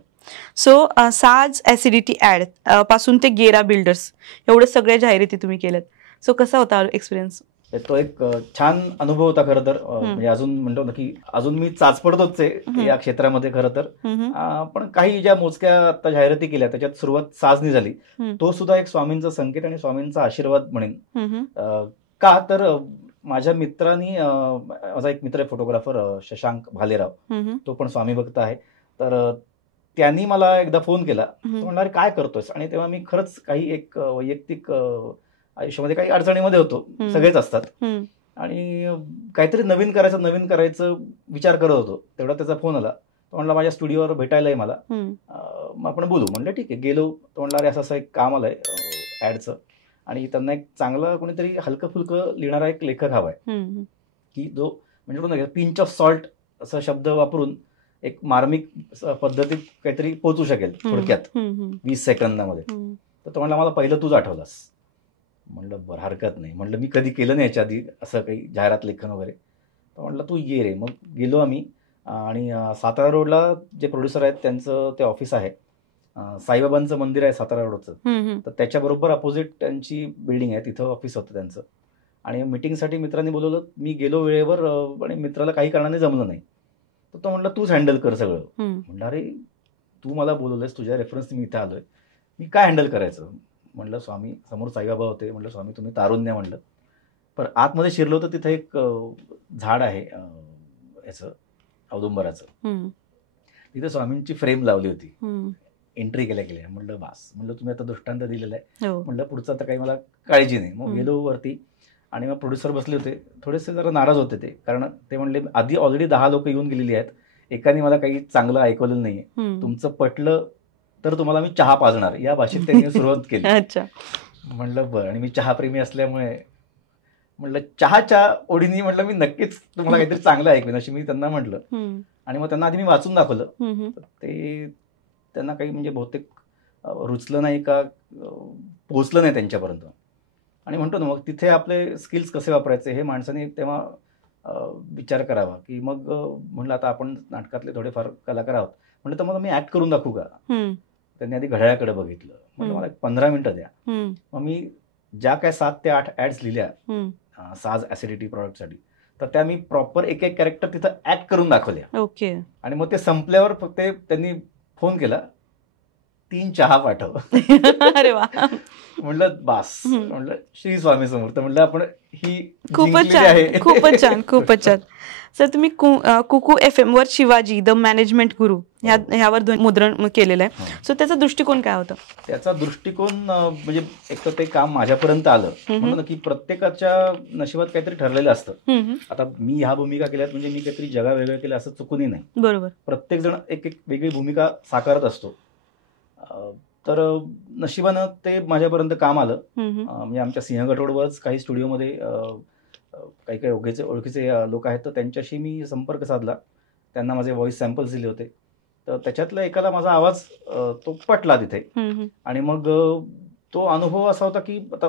सो साज ऍसिडिटी ऍड पासून ते गेरा बिल्डर्स एवढे सगळ्या जाहिराती तुम्ही केल्यात. सो कसा होता एक्सपिरियन्स? तो एक छान अनुभव होता खरं तर. म्हणजे अजून म्हणतो ना की अजून मी चाचपडतोच आहे या क्षेत्रामध्ये खरं तर. पण काही ज्या मोजक्या आता जाहिराती केल्या त्याच्यात सुरुवात साजनी झाली. तो सुद्धा एक स्वामींचा संकेत आणि स्वामींचा आशीर्वाद म्हणेन. का तर माझ्या मित्रांनी, माझा एक मित्र आहे फोटोग्राफर शशांक भालेराव, तो पण स्वामी भक्त आहे. तर त्यांनी मला एकदा फोन केला, म्हणणार काय करतोयस? आणि तेव्हा मी खरंच काही एक वैयक्तिक आयुष्यामध्ये काही अडचणीमध्ये होतो, सगळेच असतात, आणि काहीतरी नवीन करायचं विचार करत होतो. तेवढा त्याचा फोन आला. तो म्हणला माझ्या स्टुडिओवर भेटायला आहे मला, मग आपण बोलू. म्हणलं ठीक आहे. गेलो. तो म्हणला अरे असं एक काम आलंय ऍडचं, आणि त्यांना एक चांगला कोणीतरी हलकं फुलकं लिहिणारा एक लेखक हवाय, की जो म्हणजे पिंच ऑफ सॉल्ट असा शब्द वापरून एक मार्मिक पद्धतीत काहीतरी पोहोचू शकेल थोडक्यात 20 सेकंदामध्ये. तर तो म्हणला मला पहिलं तूच आठवलास. म्हणलं बरं हरकत नाही. म्हणलं मी कधी केलं नाही याच्या आधी असं काही जाहिरात लेखन वगैरे. तर म्हणलं तू ये रे. मग गेलो आम्ही, आणि सातारा रोडला जे प्रोड्युसर आहेत त्यांचं ते ऑफिस आहे. साईबाबांचं मंदिर आहे सातारा रोडचं, तर त्याच्याबरोबर अपोजिट त्यांची बिल्डिंग आहे, तिथं ऑफिस होतं त्यांचं. आणि मिटिंगसाठी मित्रांनी बोलवलं. मी गेलो वेळेवर, आणि मित्राला काही कारणाने जमलं नाही. तर तो म्हणला तूच हँडल कर सगळं. म्हणलं अरे तू मला बोलवलंयस, तुझ्या रेफरन्सने मी इथे आलोय, मी काय हँडल करायचं? म्हणलं स्वामी समोर साईबाबा होते. म्हणलं स्वामी तुम्ही तारून द्या. म्हणलं पण आतमध्ये शिरलो तर तिथं एक झाड आहे याचं औदुंबराचं. तिथे स्वामींची फ्रेम लावली होती. एंट्री केल्या. म्हणलं बास. म्हणलं तुम्ही आता दृष्टांत दिलेला आहे. म्हणलं पुढचं आता काही मला काळजी नाही. मग गेलो वरती, आणि मग प्रोड्युसर बसले होते. थोडेसे जरा नाराज होते ते, कारण ते म्हणले आधी ऑलरेडी 10 लोक येऊन गेलेली आहेत, एकाने मला काही चांगलं ऐकवलेलं नाहीये, तुमचं पटलं तर तुम्हाला मी चहा पाजणार, या भाषेत त्यांनी सुरुवात केली. म्हणलं बरं. आणि मी चहाप्रेमी असल्यामुळे म्हणलं चहाच्या ओढीनी म्हणलं मी नक्कीच तुम्हाला काहीतरी चांगलं ऐकवेन अशी मी त्यांना म्हटलं. आणि मग त्यांना आधी मी वाचून दाखवलं. ते त्यांना काही म्हणजे बहुतेक रुचलं नाही का पोहोचलं नाही त्यांच्यापर्यंत. आणि म्हणतो ना मग तिथे आपले स्किल्स कसे वापरायचे हे माणसाने तेव्हा विचार करावा. की मग म्हणलं आता आपण नाटकातले थोडेफार कलाकार आहोत, म्हणलं तर मग मी ऍक्ट करून दाखवू का? त्यांनी आधी घड्याळाकडे बघितलं. म्हणलं मला 15 मिनिटं द्या. मग मी ज्या काय 7 ते 8 ऍड्स लिहिल्या साज ऍसिडिटी प्रॉडक्टसाठी, तर त्या मी प्रॉपर एक एक कॅरेक्टर तिथं ऍक्ट करून दाखवल्या. ओके. आणि मग ते संपल्यावर फक्त त्यांनी फोन केला, 3 चहा पाठव. अरे वा. म्हणलं बास. म्हणलं श्री स्वामी समर्थ. म्हणलं आपण ही खूपच छान, खूपच छान, खूपच छान. सर तुम्ही कुकू FM वर शिवाजी द मॅनेजमेंट गुरु ह्यावर मुद्रण केलेलं आहे. सो त्याचा दृष्टिकोन काय होता? त्याचा दृष्टिकोन म्हणजे एक तर ते काम माझ्यापर्यंत आलं म्हणून की प्रत्येकाच्या नशिबात काहीतरी ठरलेलं असतं. आता मी ह्या भूमिका केल्यात म्हणजे मी काहीतरी जगा वेगळं केलं असं चुकूनही नाही. बरोबर. प्रत्येक जण एक एक वेगळी भूमिका साकारत असतो. तर नशिबानं ते माझ्यापर्यंत काम आलं. म्हणजे आमच्या सिंहगड काही स्टुडिओमध्ये काही ओळखीचे लोक आहेत, तर त्यांच्याशी मी संपर्क साधला. त्यांना माझे व्हॉइस सॅम्पल्स दिले होते. तर त्याच्यातला एकाला माझा आवाज तो पटला तिथे. आणि मग तो अनुभव असा होता की आता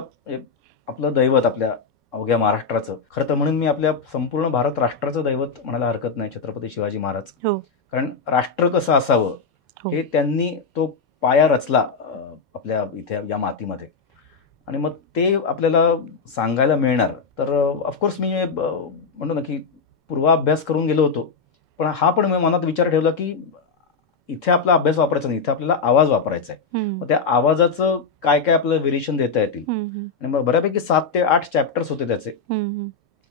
आपलं दैवत आपल्या अवघ्या महाराष्ट्राचं, खरं तर म्हणून मी आपल्या संपूर्ण भारत राष्ट्राचं दैवत म्हणायला हरकत नाही छत्रपती शिवाजी महाराज. कारण राष्ट्र कसं असावं हे त्यांनी तो पाया रचला आपल्या इथे या मातीमध्ये, आणि मग ते आपल्याला सांगायला मिळणार. तर ऑफकोर्स मी म्हणतो ना की पूर्वाभ्यास करून गेलो होतो, पण हा पण मी मनात विचार ठेवला की इथे आपला अभ्यास वापरायचा नाही, इथे आपल्याला आवाज वापरायचा आहे. मग त्या आवाजाचं काय काय आपल्याला व्हेरिएशन देता येतील. आणि मग बऱ्यापैकी 7 ते 8 चॅप्टर्स होते त्याचे.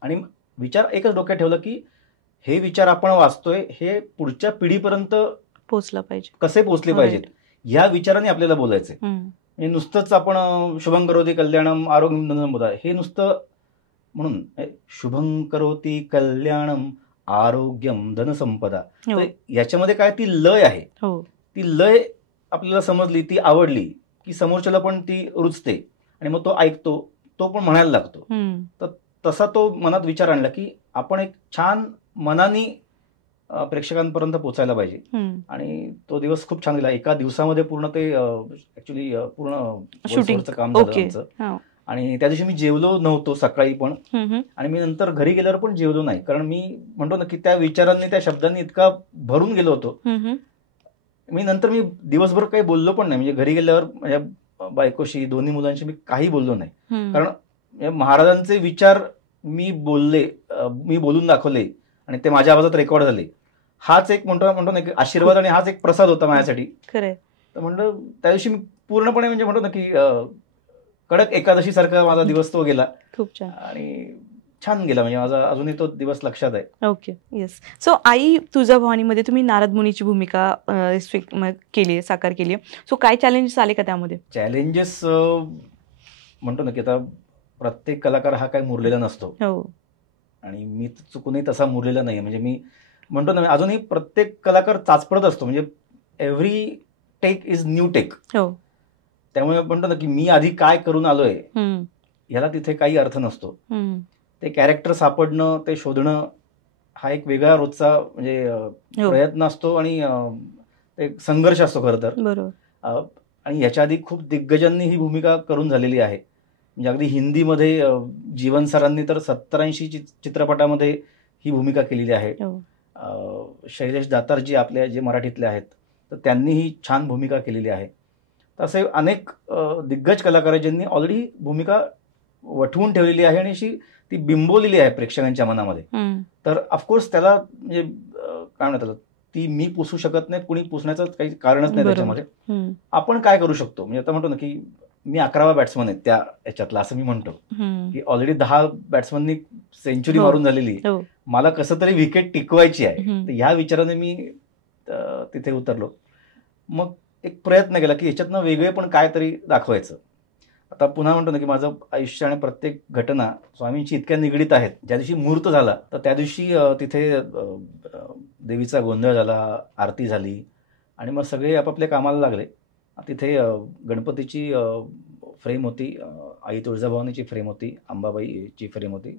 आणि विचार एकच डोक्यात ठेवला की हे विचार आपण वाचतोय हे पुढच्या पिढीपर्यंत पोहोचला पाहिजे, कसे पोहोचले पाहिजेत या विचाराने आपल्याला बोलायचंय. म्हणजे नुसतंच आपण शुभं करोति कल्याणम आरोग्यम धनम बोला, हे नुसतं म्हणून शुभं करोति कल्याणम आरोग्यम धनसंपदा, तर याच्यामध्ये काय ती लय आहे. ती लय आपल्याला समजली, ती आवडली की समोरच्याला पण ती रुचते आणि मग तो ऐकतो, तो पण म्हणायला लागतो. तर तसा तो मनात विचार आणला की आपण एक छान मनाने प्रेक्षकांपर्यंत पोहोचायला पाहिजे. आणि तो दिवस खूप छान गेला. एका दिवसामध्ये पूर्ण ते ऍक्च्युली पूर्ण शूटिंगचं काम झालं आमचं. आणि त्या दिवशी मी जेवलो नव्हतो सकाळी पण, आणि मी नंतर घरी गेल्यावर पण जेवलो नाही, कारण मी म्हणतो ना की त्या विचारांनी त्या शब्दांनी इतका भरून गेलो होतो. मी दिवसभर काही बोललो पण नाही. म्हणजे घरी गेल्यावर माझ्या बायकोशी, दोन्ही मुलांशी मी काही बोललो नाही, कारण महाराजांचे विचार मी बोलून दाखवले आणि ते माझ्या आवाजात रेकॉर्ड झाले. हाच एक म्हणतो ना की आशीर्वाद आणि हाच एक प्रसाद होता माझ्यासाठी. तर म्हणलं त्या दिवशी मी पूर्णपणे म्हणजे म्हणतो ना की कडक एकादशी सारखा माझा दिवस तो गेला. खूप छान आणि छान गेला, म्हणजे माझा अजूनही तो दिवस लक्षात आहे. Okay, yes. सो आई तुळजाभवानीमध्ये तुम्ही नारद मुनीची भूमिका केली, साकार केली. सो काय चॅलेंजेस आले का त्यामध्ये? चॅलेंजेस म्हणतो ना की आता प्रत्येक कलाकार हा काही मुरलेला नसतो, आणि मी चुकूनही तसा मुरलेला नाही. म्हणजे मी म्हणतो ना अजूनही प्रत्येक कलाकार चाचपडत असतो, म्हणजे every take is new take. त्यामुळे म्हणतो ना की मी आधी काय करून आलोय याला तिथे काही अर्थ नसतो. ते कॅरेक्टर सापडणं, ते शोधणं हा एक वेगळा रोजचा म्हणजे प्रयत्न असतो आणि एक संघर्ष असतो खरं तर. आणि याच्या आधी खूप दिग्गजांनी ही भूमिका करून झालेली आहे. म्हणजे अगदी हिंदीमध्ये जीवन सरांनी तर 70-80 चित्रपटामध्ये ही भूमिका केलेली आहे. शैलेश दातारजी आपल्या जे मराठीतले आहेत तर त्यांनीही छान भूमिका केलेली आहे. असे अनेक दिग्गज कलाकार ज्यांनी ऑलरेडी भूमिका वठवून ठेवलेली आहे आणि अशी ती बिंबवलेली आहे प्रेक्षकांच्या मनामध्ये. तर ऑफकोर्स त्याला म्हणजे काय म्हणतात, ती मी पुसू शकत नाही, कुणी पुसण्याचं काही कारणच नाही त्याच्यामध्ये. आपण काय करू शकतो, म्हणजे आता म्हणतो ना की मी 11वा बॅट्समन आहे त्या याच्यातला, असं मी म्हणतो की ऑलरेडी 10 बॅट्समननी सेंचुरी मारून झालेली, मला कसं तरी विकेट टिकवायची आहे. तर ह्या विचाराने मी तिथे उतरलो. मग एक प्रयत्न केला की याच्यातनं वेगळे पण काय तरी दाखवायचं. आता पुन्हा म्हणतो ना की माझं आयुष्य आणि प्रत्येक घटना स्वामींची इतक्या निगडीत आहेत. ज्या दिवशी मुहूर्त झाला तर त्या दिवशी तिथे देवीचा गोंधळ झाला, आरती झाली आणि मग सगळे आपापल्या कामाला लागले. तिथे गणपतीची फ्रेम होती, आई तुळजाभवानीची फ्रेम होती, अंबाबाईची फ्रेम होती,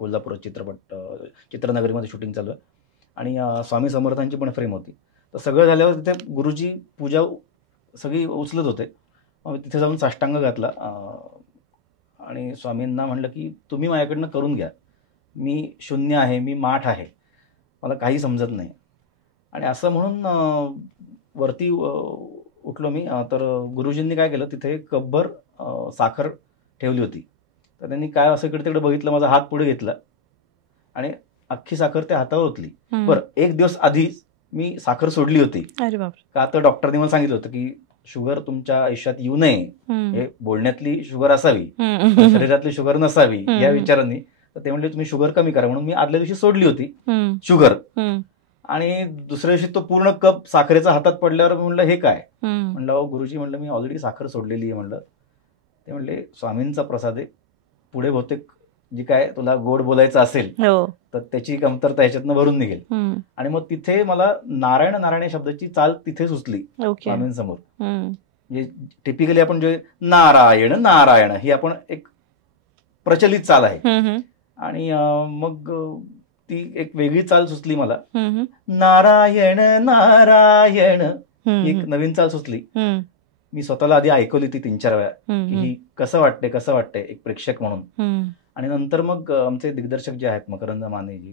कोल्हापूर चित्रनगरीमध्ये शूटिंग चालू आहे, आणि स्वामी समर्थांची पण फ्रेम होती. तर सगळं झाल्यावर तिथे गुरुजी पूजा सगळी उचलत होते. मग तिथे जाऊन साष्टांग घातला आणि स्वामींना म्हणलं की तुम्ही माझ्याकडनं करून घ्या, मी शून्य आहे, मी माठ आहे, मला काही समजत नाही. आणि असं म्हणून वरती उठलो मी. तर गुरुजींनी काय केलं, तिथे एक कपभर साखर ठेवली होती. तर त्यांनी काय असं इकडे तिकडे बघितलं, माझा हात पुढे घेतला आणि अख्खी साखर त्या हातावर ओतली. बरं, एक दिवस आधी मी साखर सोडली होती. का तर डॉक्टरने मला सांगितलं होतं की शुगर तुमच्या आयुष्यात येऊ नये, हे बोलण्यातली शुगर असावी, शरीरातली शुगर नसावी या विचारांनी. तर ते म्हणले तुम्ही शुगर कमी करा, म्हणून मी आदल्या दिवशी सोडली होती शुगर. आणि दुसऱ्या दिवशी तो पूर्ण कप साखरेचा हातात पडल्यावर म्हणलं हे काय, म्हणलं गुरुजी, म्हणलं मी ऑलरेडी साखर सोडलेली आहे. म्हणलं ते म्हणले स्वामींचा प्रसाद आहे, पुढे बहुतेक जी काय तुला गोड बोलायचं असेल तर त्याची कमतरता ह्याच्यातनं भरून निघेल. आणि मग तिथे मला नारायण नारायण शब्दाची चाल तिथे सुचली स्वामींसमोर. म्हणजे टिपिकली आपण जे नारायण नारायण ही आपण एक प्रचलित चाल आहे, आणि मग ती एक वेगळी चाल सुचली मला, नारायण नारायण, एक नवीन चाल सुचली. मी स्वतःला आधी ऐकवली ती 3-4 वेळा की ही कसं वाटतंय एक प्रेक्षक म्हणून. आणि नंतर मग आमचे दिग्दर्शक जे आहेत मकरंद मानेजी,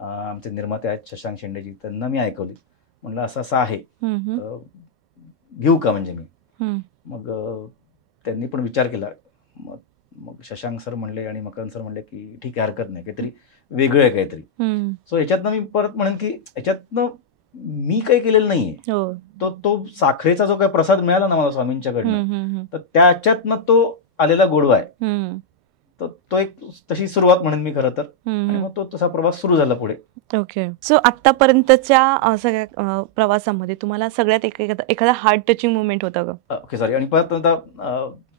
आमचे निर्माते आहेत शशांक शेंडेजी, त्यांना मी ऐकवली. म्हणलं असं आहे, घेऊ का म्हणजे मी. मग त्यांनी पण विचार केला. मग शशांक सर म्हणले आणि मकरंद सर म्हणले की ठीक आहे, हरकत नाही, काहीतरी वेगळं आहे काहीतरी. सो याच्यातनं मी परत म्हणेन की याच्यातनं मी काही केलेलं नाहीये. तो साखरेचा जो काही प्रसाद मिळाला ना मला स्वामींच्याकडनं, तर त्याच्यातनं तो आलेला गोडवा आहे. तर तो एक तशी सुरुवात म्हणेन मी खरं तर. आणि मग तो तसा प्रवास सुरू झाला पुढे. ओके. सो आतापर्यंतच्या सगळ्या प्रवासामध्ये तुम्हाला सगळ्यात एखादा हार्ट टचिंग मुवमेंट होता का? Okay, sorry. आणि परत आता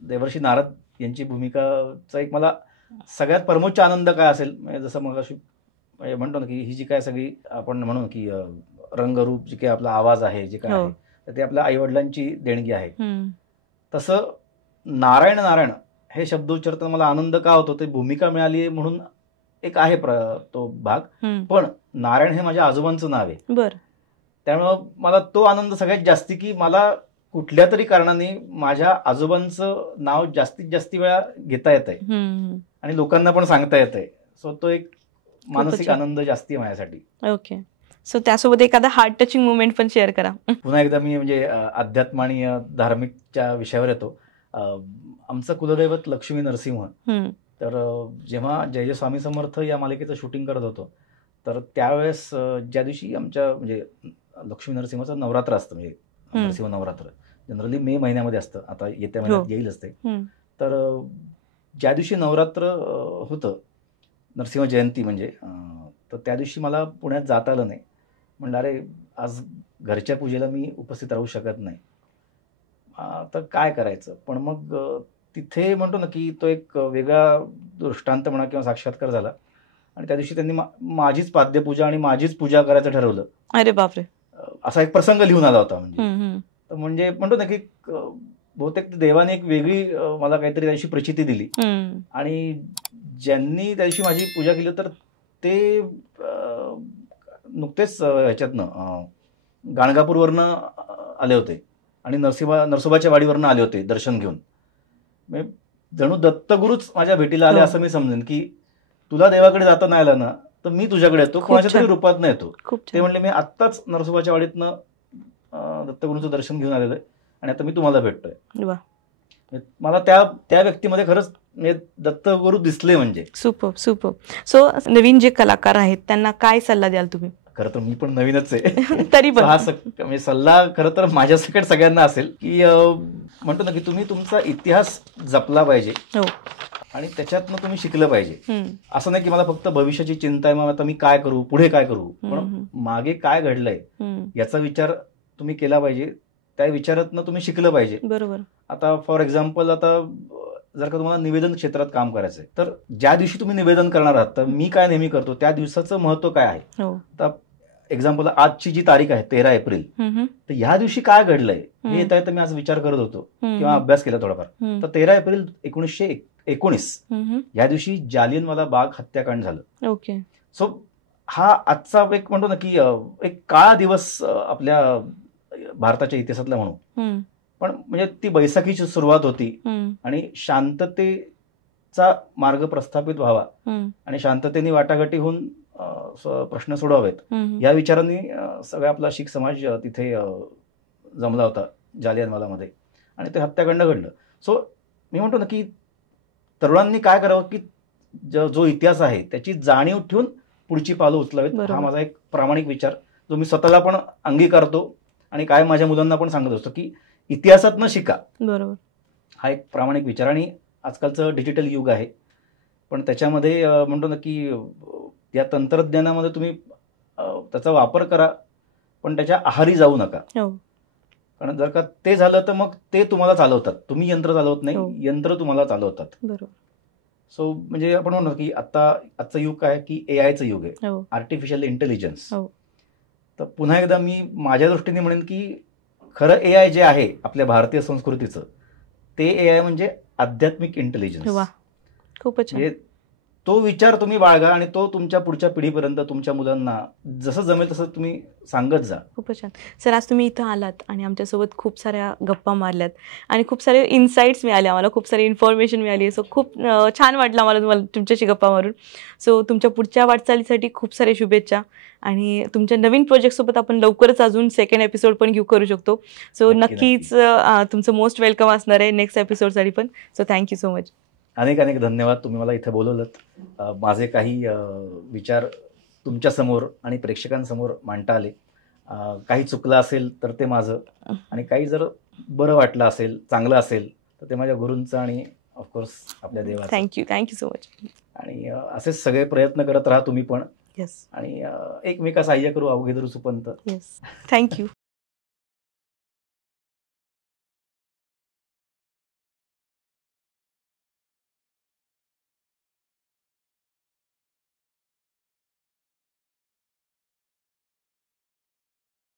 देवर्षी नारद यांची भूमिकाचा एक मला सगळ्यात परमोच्च आनंद काय असेल, जसं मग म्हणतो ना की ही जी काय सगळी आपण म्हणू की रंगरूप जे काही आपला आवाज आहे, जे काय आहे, तर ते आपल्या आईवडिलांची देणगी आहे. तसं नारायण नारायण हे शब्द उच्चारताना मला आनंद का होतो, ते भूमिका मिळाली म्हणून एक आहे तो भाग. पण नारायण हे माझ्या आजोबांचं नाव आहे. बरं. त्यामुळं मला तो आनंद सगळ्यात जास्ती की मला कुठल्या तरी कारणाने माझ्या आजोबांचं नाव जास्तीत जास्त वेळा घेता येत आहे आणि लोकांना पण सांगता येत आहे. सो तो एक मानसिक आनंद जास्ती आहे माझ्यासाठी. ओके. सो त्यासोबत एखादा हार्ट टचिंग मुवमेंट पण शेअर करा. पुन्हा एकदा मी म्हणजे अध्यात्म आणि धार्मिकच्या विषयावर येतो. आमचं कुलदैवत लक्ष्मी नरसिंह. तर जेव्हा जय जय स्वामी समर्थ या मालिकेचं शूटिंग करत होतो, तर त्यावेळेस ज्या दिवशी आमच्या म्हणजे लक्ष्मी नरसिंहाचं नवरात्र असतं, म्हणजे नरसिंह नवरात्र जनरली मे महिन्यामध्ये असतं, आता येत्या महिन्यात येईलच ते. तर ज्या दिवशी नवरात्र होतं, नरसिंह जयंती म्हणजे, तर त्या दिवशी मला पुण्यात जाता आलं नाही. म्हणलं अरे आज घरच्या पूजेला मी उपस्थित राहू शकत नाही, तर काय करायचं. पण मग तिथे म्हणतो ना की तो एक वेगळा दृष्टांत म्हणा किंवा साक्षात्कार झाला. आणि त्या दिवशी त्यांनी माझीच पाद्यपूजा आणि माझीच पूजा करायचं ठरवलं. अरे बापरे. असा एक प्रसंग लिहून आला होता. म्हणजे म्हणतो ना की बहुतेक देवाने एक वेगळी मला काहीतरी त्याची प्रचिती दिली. आणि ज्यांनी त्या दिवशी माझी पूजा केली तर ते नुकतेच ह्याच्यातनं गाणगापूरवरनं आले होते आणि नरसोबाच्या वाडीवरनं आले होते दर्शन घेऊन. जणू दत्तगुरूच माझ्या भेटीला आले असं मी समजेन की तुला देवाकडे जाता नाही आलं ना, तर मी तुझ्याकडे येतो, कोणाच्या तरी रूपात नाही येतो. ते म्हणले मी आत्ताच नरसोबाच्या वाडीतनं दत्तगुरूंचं दर्शन घेऊन आलेलं आहे आणि आता मी तुम्हाला भेटतोय. मला त्या व्यक्तीमध्ये खरंच दत्तगुरू दिसले. म्हणजे सुपर. सो नवीन जे कलाकार आहेत त्यांना काय सल्ला द्याल तुम्ही? खरं तर मी पण नवीनच आहे तरी पण म्हणजे सल्ला खरं तर माझ्यासकट सगळ्यांना असेल की म्हणतो ना की तुम्ही तुमचा इतिहास जपला पाहिजे आणि त्याच्यातनं तुम्ही शिकलं पाहिजे. असं नाही की मला फक्त भविष्याची चिंता आहे, मग आता मी काय करू, पुढे काय करू, पण मागे काय घडलंय याचा विचार तुम्ही केला पाहिजे. त्या विचारातनं तुम्ही शिकलं पाहिजे. बरोबर. आता फॉर एक्झाम्पल, आता जर का तुम्हाला निवेदन क्षेत्रात काम करायचंय, तर ज्या दिवशी तुम्ही निवेदन करणार आहात, तर मी काय नेहमी करतो त्या दिवसाचं महत्व काय आहे. आता एक्झाम्पल, आजची जी तारीख आहे 13 एप्रिल, तर ह्या दिवशी काय घडलंय हे येता येतं मी आज विचार करत होतो किंवा अभ्यास केला थोडाफार. तर 13 एप्रिल 1919 या दिवशी जालियनवाला बाग हत्याकांड झालं. ओके. सो हा आजचा एक म्हणतो ना की एक काळा दिवस आपल्या भारताच्या इतिहासातला म्हणून. पण म्हणजे ती बैसाखीची सुरुवात होती आणि शांततेचा मार्ग प्रस्थापित व्हावा आणि शांततेने वाटाघाटी होऊन प्रश्न सोडवावेत या विचारांनी सगळा आपला शीख समाज तिथे जमला होता जालियनवालामध्ये आणि ते हत्याकांड घडलं. सो मी म्हणतो ना की तरुणांनी काय करावं की जो इतिहास आहे त्याची जाणीव ठेवून पुढची पावलं उचलावेत. हा माझा एक प्रामाणिक विचार जो मी स्वतःला पण अंगीकारतो आणि काय माझ्या मुलांना पण सांगत असतो की इतिहासातनं शिका. बरोबर. हा एक प्रामाणिक विचार. आणि आजकालचं डिजिटल युग आहे, पण त्याच्यामध्ये म्हणतो ना की या तंत्रज्ञानामध्ये तुम्ही त्याचा वापर करा, पण त्याच्या आहारी जाऊ नका. कारण जर का ते झालं तर मग ते तुम्हाला चालवतात, तुम्ही यंत्र चालवत नाही, यंत्र तुम्हाला चालवतात. बरोबर. सो म्हणजे आपण म्हणतो की आजचं युग काय की एआयचं युग आहे, आर्टिफिशियल इंटेलिजन्स. तर पुन्हा एकदा मी माझ्या दृष्टीने म्हणेन की खरं एआय जे आहे आपल्या भारतीय संस्कृतीचं, ते एआय म्हणजे आध्यात्मिक इंटेलिजन्स. खूपच. म्हणजे तो विचार तुम्ही बाळगा आणि तो तुमच्या पुढच्या पिढीपर्यंत तुमच्या मुलांना जसं जमेल तसं तुम्ही सांगत जा. खूपच छान सर. आज तुम्ही इथं आलात आणि आमच्यासोबत खूप साऱ्या गप्पा मारल्यात आणि खूप सारे इन्साईट्स मिळाले आम्हाला, खूप सारी इन्फॉर्मेशन मिळाली. सो खूप छान वाटलं आम्हाला तुम्हाला तुमच्याशी गप्पा मारून. सो तुमच्या पुढच्या वाटचालीसाठी खूप सारे शुभेच्छा आणि तुमच्या नवीन प्रोजेक्टसोबत आपण लवकरच अजून सेकंड एपिसोड पण करू शकतो. सो नक्कीच तुमचं मोस्ट वेलकम असणार आहे नेक्स्ट एपिसोडसाठी पण. So thank you so much. अनेक अनेक धन्यवाद. तुम्ही मला इथं बोलवलं. माझे काही विचार तुमच्यासमोर आणि प्रेक्षकांसमोर मांडता आले. काही चुकलं असेल तर ते माझं, आणि काही जर बरं वाटलं असेल, चांगलं असेल तर ते माझ्या गुरूंचं आणि ऑफकोर्स आपल्या देवाचं. Thank you so much. आणि असेच सगळे प्रयत्न करत राहा तुम्ही पण. येस आणि एकमेका सहाय्य करू अवघे सुपंत. येस. थँक्यू.